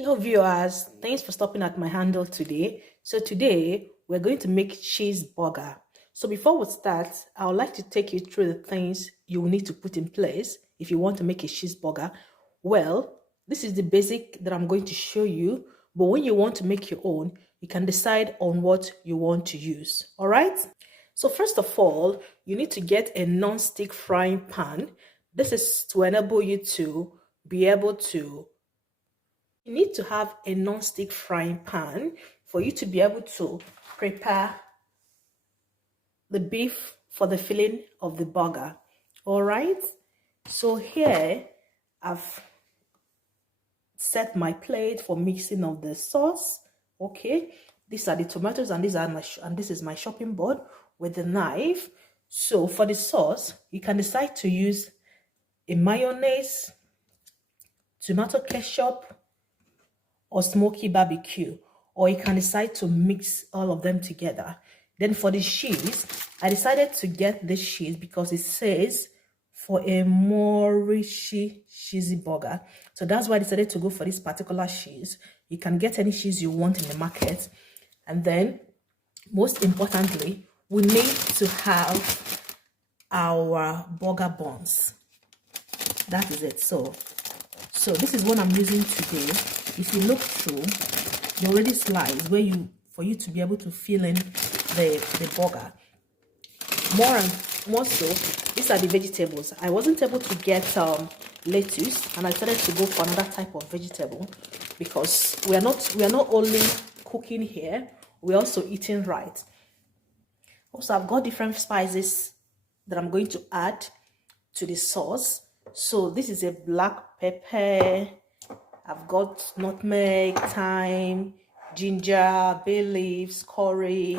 Hello viewers, thanks for stopping at my handle today. So today we're going to make cheeseburger. So before we start, I would like to take you through the things you will need to put in place if you want to make a cheeseburger. Well, this is the basic that I'm going to show you, but when you want to make your own, you can decide on what you want to use. All right? So first of all, you need to get a non-stick frying pan. This is to enable you to be able to You need to have a non-stick frying pan for you to be able to prepare the beef for the filling of the burger. All right. So here I've set my plate for mixing of the sauce. Okay. These are the tomatoes and this is my chopping board with the knife. So for the sauce, you can decide to use a mayonnaise, tomato ketchup, or smoky barbecue, or you can decide to mix all of them together. Then for the cheese, I decided to get this cheese because it says for a more cheesy burger. So that's why I decided to go for this particular cheese. You can get any cheese you want in the market. And then most importantly, we need to have our burger buns. That is it. So this is what I'm using today. If you look through, they already sliced for you to be able to fill in the burger. More so, these are the vegetables. I wasn't able to get lettuce, and I decided to go for another type of vegetable because we are not only cooking here, we're also eating right. Also, I've got different spices that I'm going to add to the sauce. So this is a black pepper. I've got nutmeg, thyme, ginger, bay leaves, curry,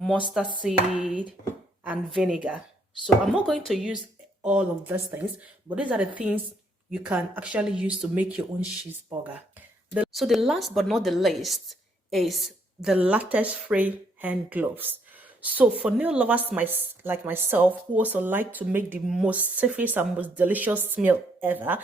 mustard seed, and vinegar. So I'm not going to use all of those things, but these are the things you can actually use to make your own cheeseburger. So the last but not the least is the latex-free hand gloves. So for nail lovers like myself, who also like to make the most safest and most delicious meal ever,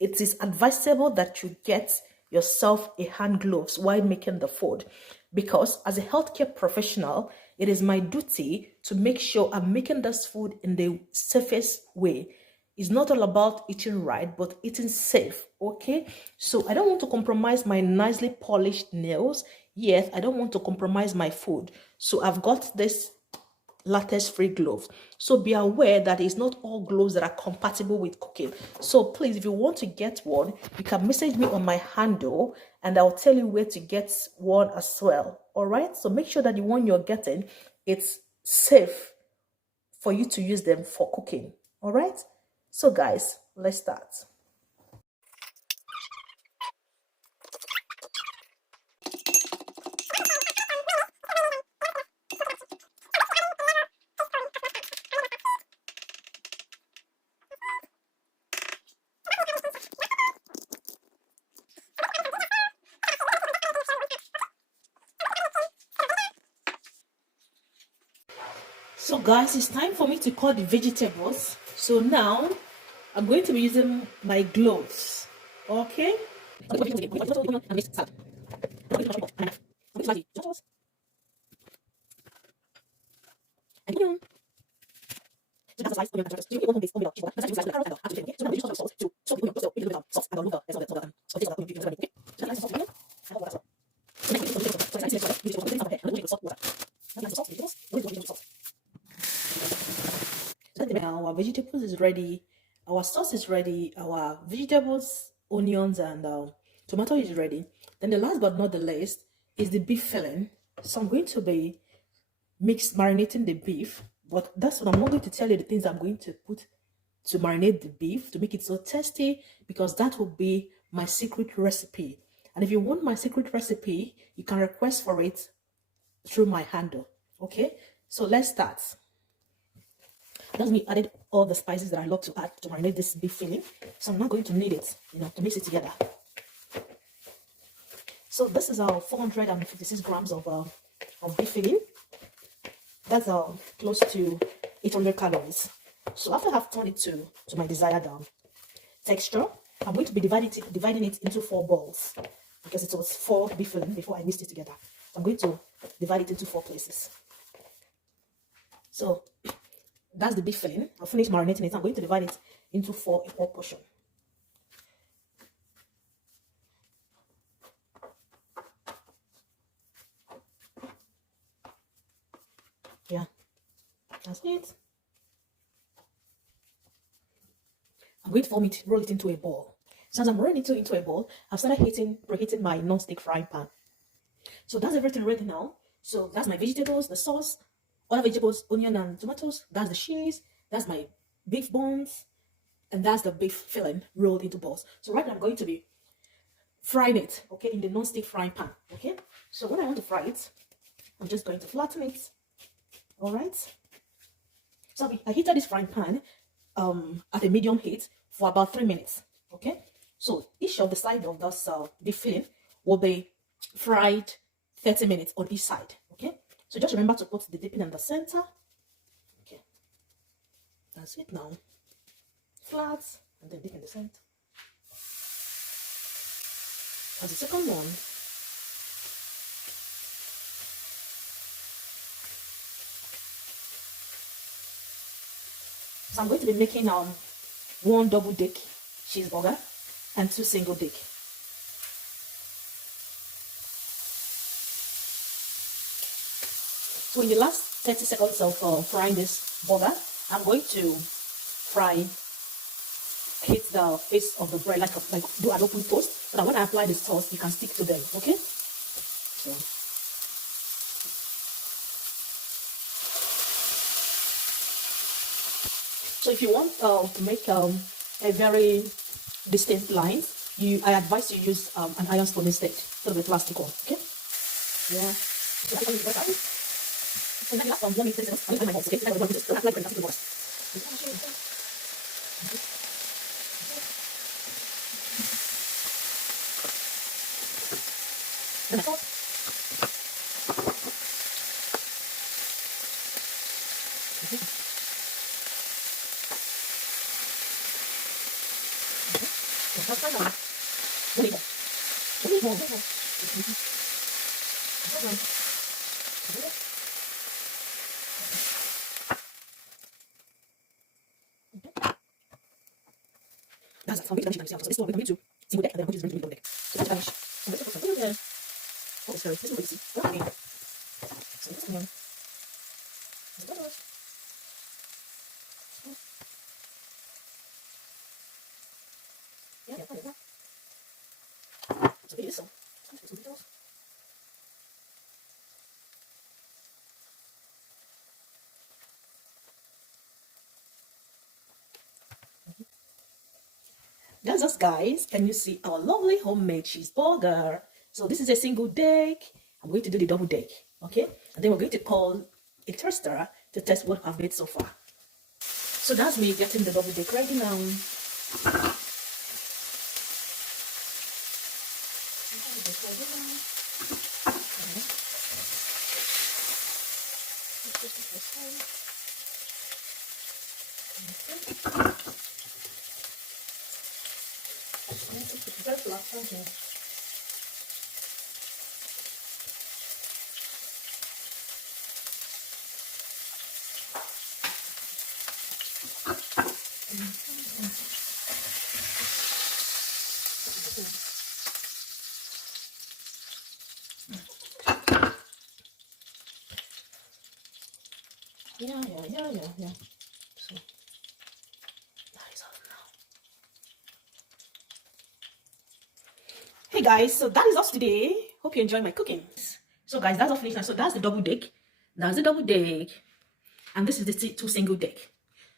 it is advisable that you get yourself a hand gloves while making the food, because as a healthcare professional, it is my duty to make sure I'm making this food in the safest way. It's not all about eating right, but eating safe, okay? So I don't want to compromise my nicely polished nails, yet I don't want to compromise my food. So I've got this latex-free gloves. So be aware that it's not all gloves that are compatible with cooking. So please, if you want to get one, you can message me on my handle and I'll tell you where to get one as well. All right? So make sure that the one you're getting, it's safe for you to use them for cooking. All right? So guys, let's start. So guys, it's time for me to cut the vegetables. So now I'm going to be using my gloves. Okay? Now our vegetables is ready, our sauce is ready, our vegetables, onions, and tomato is ready. Then the last but not the least is the beef filling. So I'm going to be marinating the beef, but that's what I'm not going to tell you the things I'm going to put to marinate the beef to make it so tasty, because that will be my secret recipe. And if you want my secret recipe, you can request for it through my handle. Okay, so let's start. That's me added all the spices that I love to add to marinate this beef filling. So I'm not going to need it, to mix it together. So this is our 456 grams of beef filling. That's close to 800 calories. So after I've turned it to my desired texture, I'm going to be dividing it into 4 balls. because it was 4 beef filling before I mixed it together. So I'm going to divide it into 4 places. So that's the beef filling. I'll finish marinating it. I'm going to divide it into 4 equal portions. Yeah, that's it. I'm going to roll it into a ball. So as I'm rolling it into a ball, I've started preheating my non-stick frying pan. So that's everything ready now. So that's my vegetables, the sauce, other vegetables, onion and tomatoes. That's the cheese. That's my beef bones. And that's the beef filling rolled into balls. So right now I'm going to be frying it, okay, in the non-stick frying pan, okay? So when I want to fry it, I'm just going to flatten it, all right? So I heated this frying pan at a medium heat for about 3 minutes, okay? So each of the side of this beef filling will be fried 30 minutes on each side, okay? So just remember to put the dipping in the center, okay? That's it now. Flat, and then dip in the center. And the second one, so I'm going to be making 1 double deck cheeseburger and 2 single deck. So in the last 30 seconds of frying this burger, I'm going to hit the face of the bread like do an open toast, so that when I apply the sauce, it can stick to them, okay? So if you want to make a very distinct line, I advise you use an iron spoon instead, so the plastic one, okay? Yeah. So now the last 1 minute, 30 seconds, I'm going to my box, okay? I'm going to just apply the water. Then I sauce. That's it. So I'm going to garnish myself. So this one we're going to single deck, and then I'm going to use double deck. So that's garnish. So let's put some there. Oh, sorry. This is what you see. Okay. So this one. Yeah. So this one. Some details. That's us, guys. Can you see our lovely homemade cheeseburger? So this is a single deck. I'm going to do the double deck, okay? And then we're going to call a tester to test what I've made so far. So that's me getting the double deck ready now. Yeah. So that is all now. Hey guys, so that is us today. Hope you enjoy my cooking. So guys, that's all finished now. So that's the double deck. That's the double deck. And this is the 2 single deck.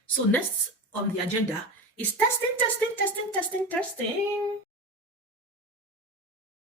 So next on the agenda is testing.